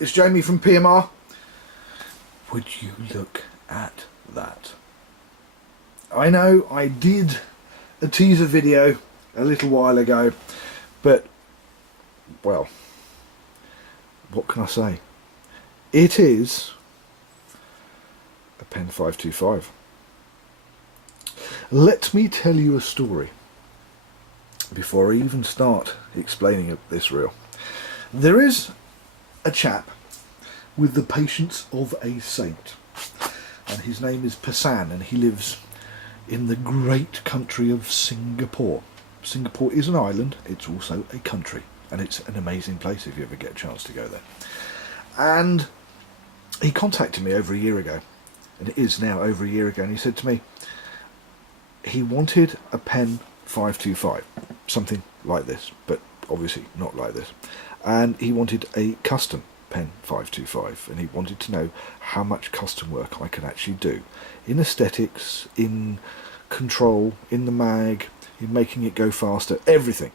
it's Jamie from PMR. Would you look at that? I know I did a teaser video a little while ago, but, well, what can I say? It is a Penn 525. Let me tell you a story before I even start explaining this reel. There is a chap with the patience of a saint, and his name is Penn, and he lives in the great country of Singapore. Singapore is an island, it's also a country, and it's an amazing place if you ever get a chance to go there. And he contacted me over a year ago, and it is now over a year ago, and he said to me he wanted a Penn 525, something like this, but obviously not like this, and he wanted a custom Penn 525, and he wanted to know how much custom work I could actually do in aesthetics, in control, in the mag, in making it go faster, everything.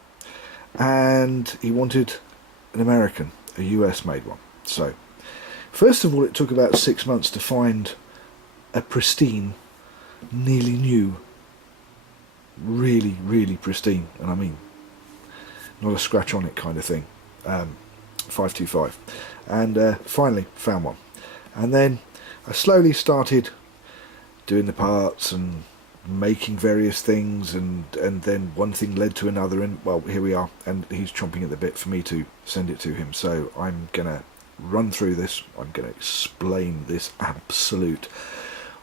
And he wanted an American, a US made one. So first of all, it took about 6 months to find a pristine, nearly new, really pristine, and I mean not a scratch on it kind of thing, 525, and finally found one. And then I slowly started doing the parts and making various things, and then one thing led to another, and well, here we are, and he's chomping at the bit for me to send it to him. So I'm gonna run through this, I'm gonna explain this absolute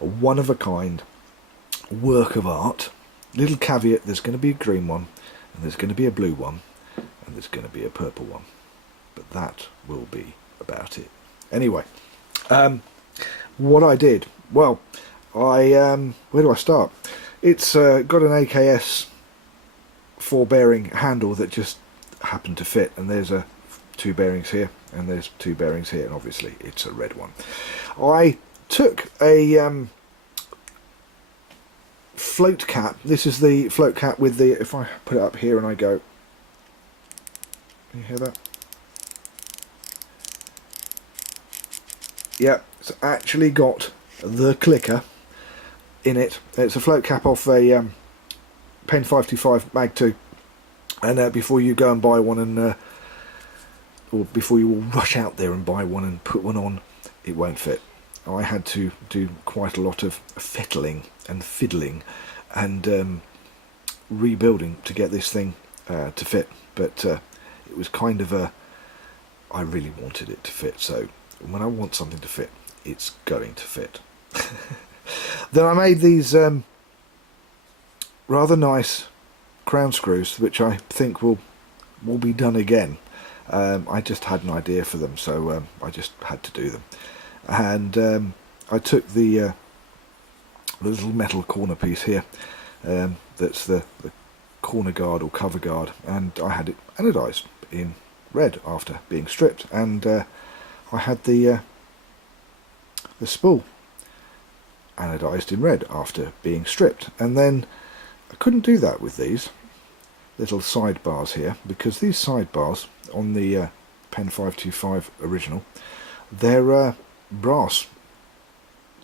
one of a kind work of art. Little caveat, there's going to be a green one, and there's going to be a blue one, and there's going to be a purple one, but that will be about it. Anyway, what I did, well, where do I start? It's got an AKS 4 bearing handle that just happened to fit, and there's two bearings here, and there's two bearings here, and obviously it's a red one. I took a float cap. This is the float cap with the, if I put it up here and I go, can you hear that? Yeah, it's actually got the clicker in it. It's a float cap off a Penn 525 Mag 2, and before you go and buy one, and or before you all rush out there and buy one and put one on, it won't fit. I had to do quite a lot of fiddling and rebuilding to get this thing to fit, but it was kind of I really wanted it to fit, so when I want something to fit, it's going to fit. Then I made these rather nice crown screws, which I think will be done again. I just had an idea for them, so I just had to do them. And I took the little metal corner piece here, that's the corner guard or cover guard, and I had it anodised in red after being stripped, and I had the spool anodised in red after being stripped. And then I couldn't do that with these little sidebars here, because these sidebars on the Penn 525 original, they're brass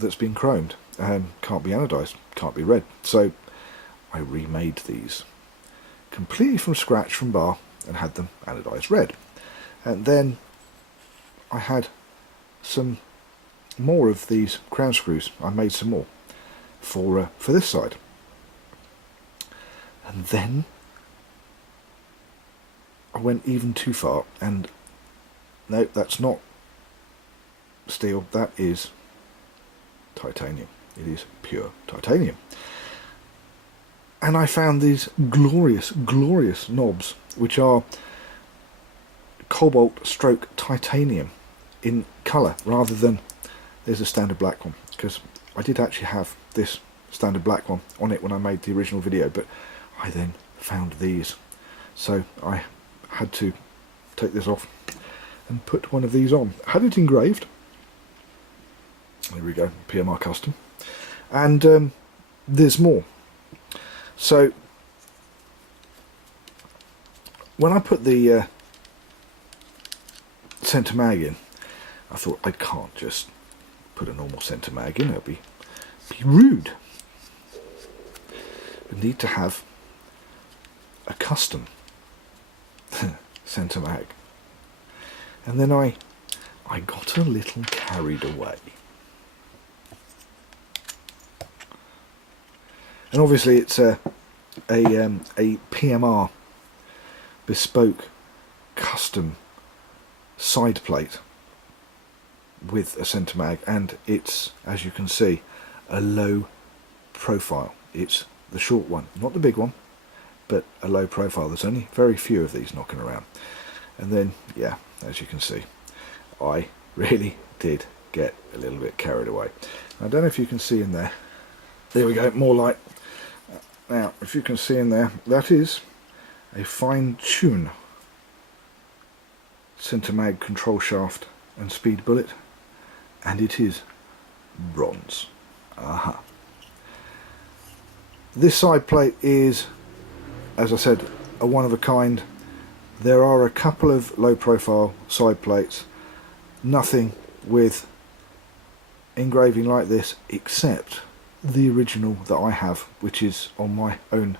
that's been chromed, can't be anodised, can't be red. So I remade these completely from scratch from bar and had them anodised red. And then I had some more of these crown screws. I made some more for this side, and then I went even too far, and no, that's not steel, that is titanium. It is pure titanium. And I found these glorious knobs, which are cobalt stroke titanium in colour, rather than, there's a standard black one, because I did actually have this standard black one on it when I made the original video, but I then found these, so I had to take this off and put one of these on. I had it engraved, there we go, PMR custom, and there's more. So when I put the centre mag in, I thought I can't just put a normal centre mag in, it'll be rude. We need to have a custom centre mag. And then I got a little carried away. And obviously it's a PMR Bespoke custom side plate with a centre mag, and it's, as you can see, a low profile. It's the short one, not the big one, but a low profile. There's only very few of these knocking around. And then, yeah, as you can see, I really did get a little bit carried away. I don't know if you can see in there. There we go, more light. Now, if you can see in there, that is a fine tune centre mag control shaft and speed bullet, and it is bronze. Aha. This side plate is, as I said, a one of a kind. There are a couple of low profile side plates, nothing with engraving like this except the original that I have, which is on my own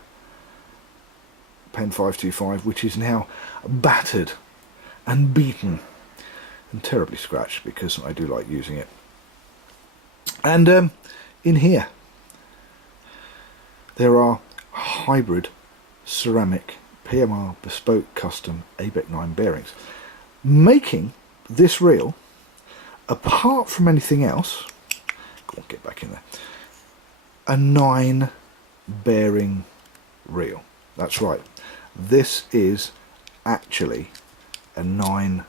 Penn 525, which is now battered and beaten and terribly scratched because I do like using it. And in here there are hybrid ceramic PMR Bespoke custom ABEC 9 bearings, making this reel, apart from anything else, go on, get back in there, a 9 bearing reel. That's right, this is actually a 9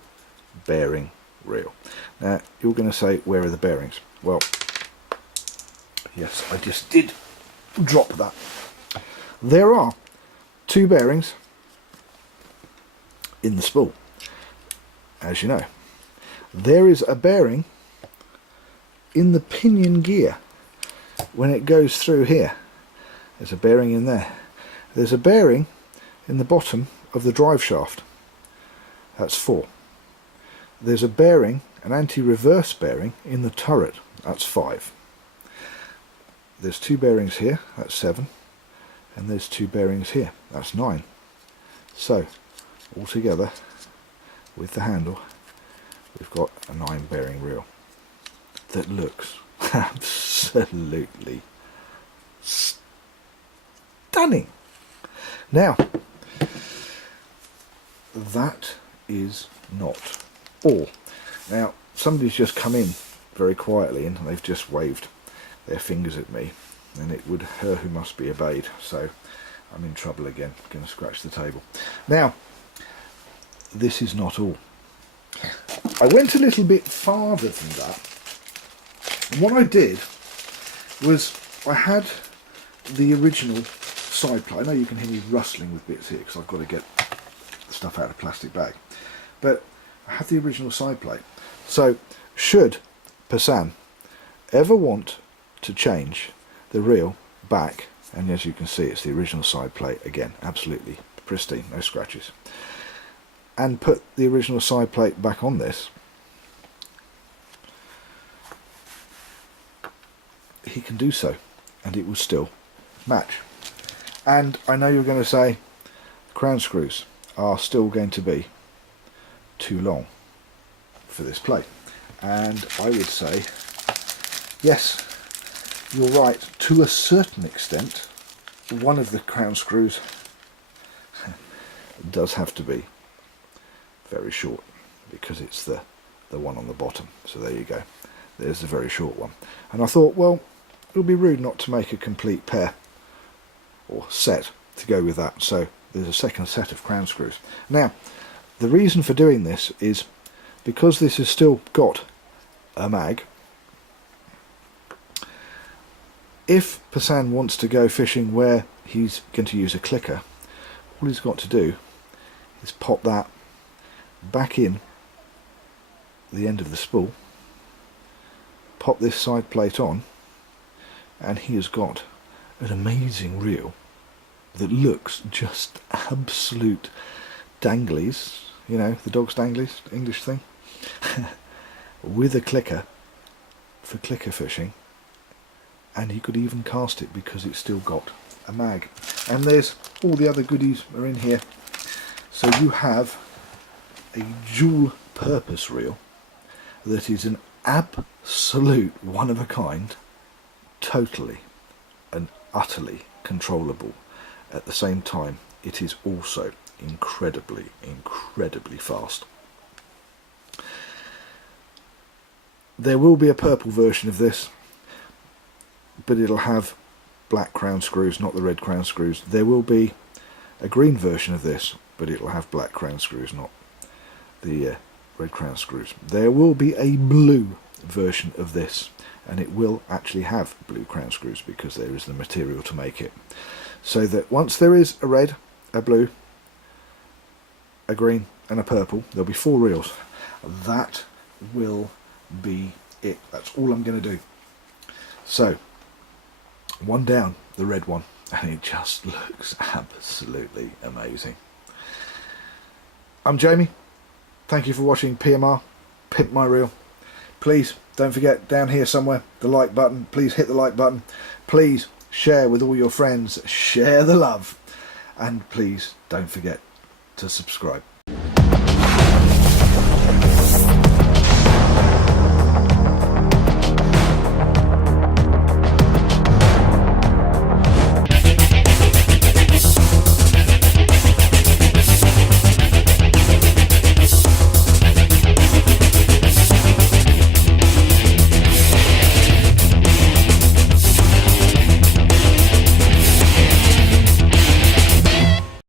bearing reel. Now you're going to say, where are the bearings? Well, yes, I just did drop that. There are 2 bearings in the spool, as you know. There is a bearing in the pinion gear when it goes through here. There's a bearing in there. There's a bearing in the bottom of the drive shaft. That's 4. There's a bearing, an anti-reverse bearing, in the turret. That's 5. There's 2 bearings here. That's 7. And there's 2 bearings here. That's 9. So altogether, with the handle, we've got a 9 bearing reel that looks absolutely stunning. Now, that is not all. Now, somebody's just come in very quietly and they've just waved their fingers at me, and it would her who must be obeyed, so I'm in trouble again. Going to scratch the table. Now, this is not all. I went a little bit farther than that, and what I did was I had the original side plate. I know you can hear me rustling with bits here because I've got to get stuff out of a plastic bag, but I have the original side plate. So should Passan ever want to change the reel back, and as you can see it's the original side plate again, absolutely pristine, no scratches, and put the original side plate back on this, he can do so and it will still match. And I know you're going to say crown screws are still going to be too long for this plate, and I would say yes, you're right to a certain extent. One of the crown screws does have to be very short because it's the one on the bottom. So there you go, there's the very short one. And I thought, well, it would be rude not to make a complete pair or set to go with that, so there's a second set of crown screws. Now, the reason for doing this is because this has still got a mag. If Passan wants to go fishing where he's going to use a clicker, all he's got to do is pop that back in the end of the spool, pop this side plate on, and he has got an amazing reel that looks just absolute danglies, you know, the dog's danglies, English thing. with a clicker for clicker fishing, and you could even cast it because it's still got a mag. And there's all the other goodies are in here. So you have a dual purpose reel that is an absolute one of a kind, totally and utterly controllable. At the same time, it is also incredibly fast. There will be a purple version of this, but it'll have black crown screws, not the red crown screws. There will be a green version of this, but it'll have black crown screws, not the red crown screws. There will be a blue version of this, and it will actually have blue crown screws because there is the material to make it. So that once there is a red, a blue, a green and a purple, there'll be 4 reels. That will be it. That's all I'm going to do. So, one down, the red one, and it just looks absolutely amazing. I'm Jamie. Thank you for watching PMR, Pimp My Reel. Please don't forget, down here somewhere, the like button. Please hit the like button. Please share with all your friends. Share the love. And please don't forget to subscribe.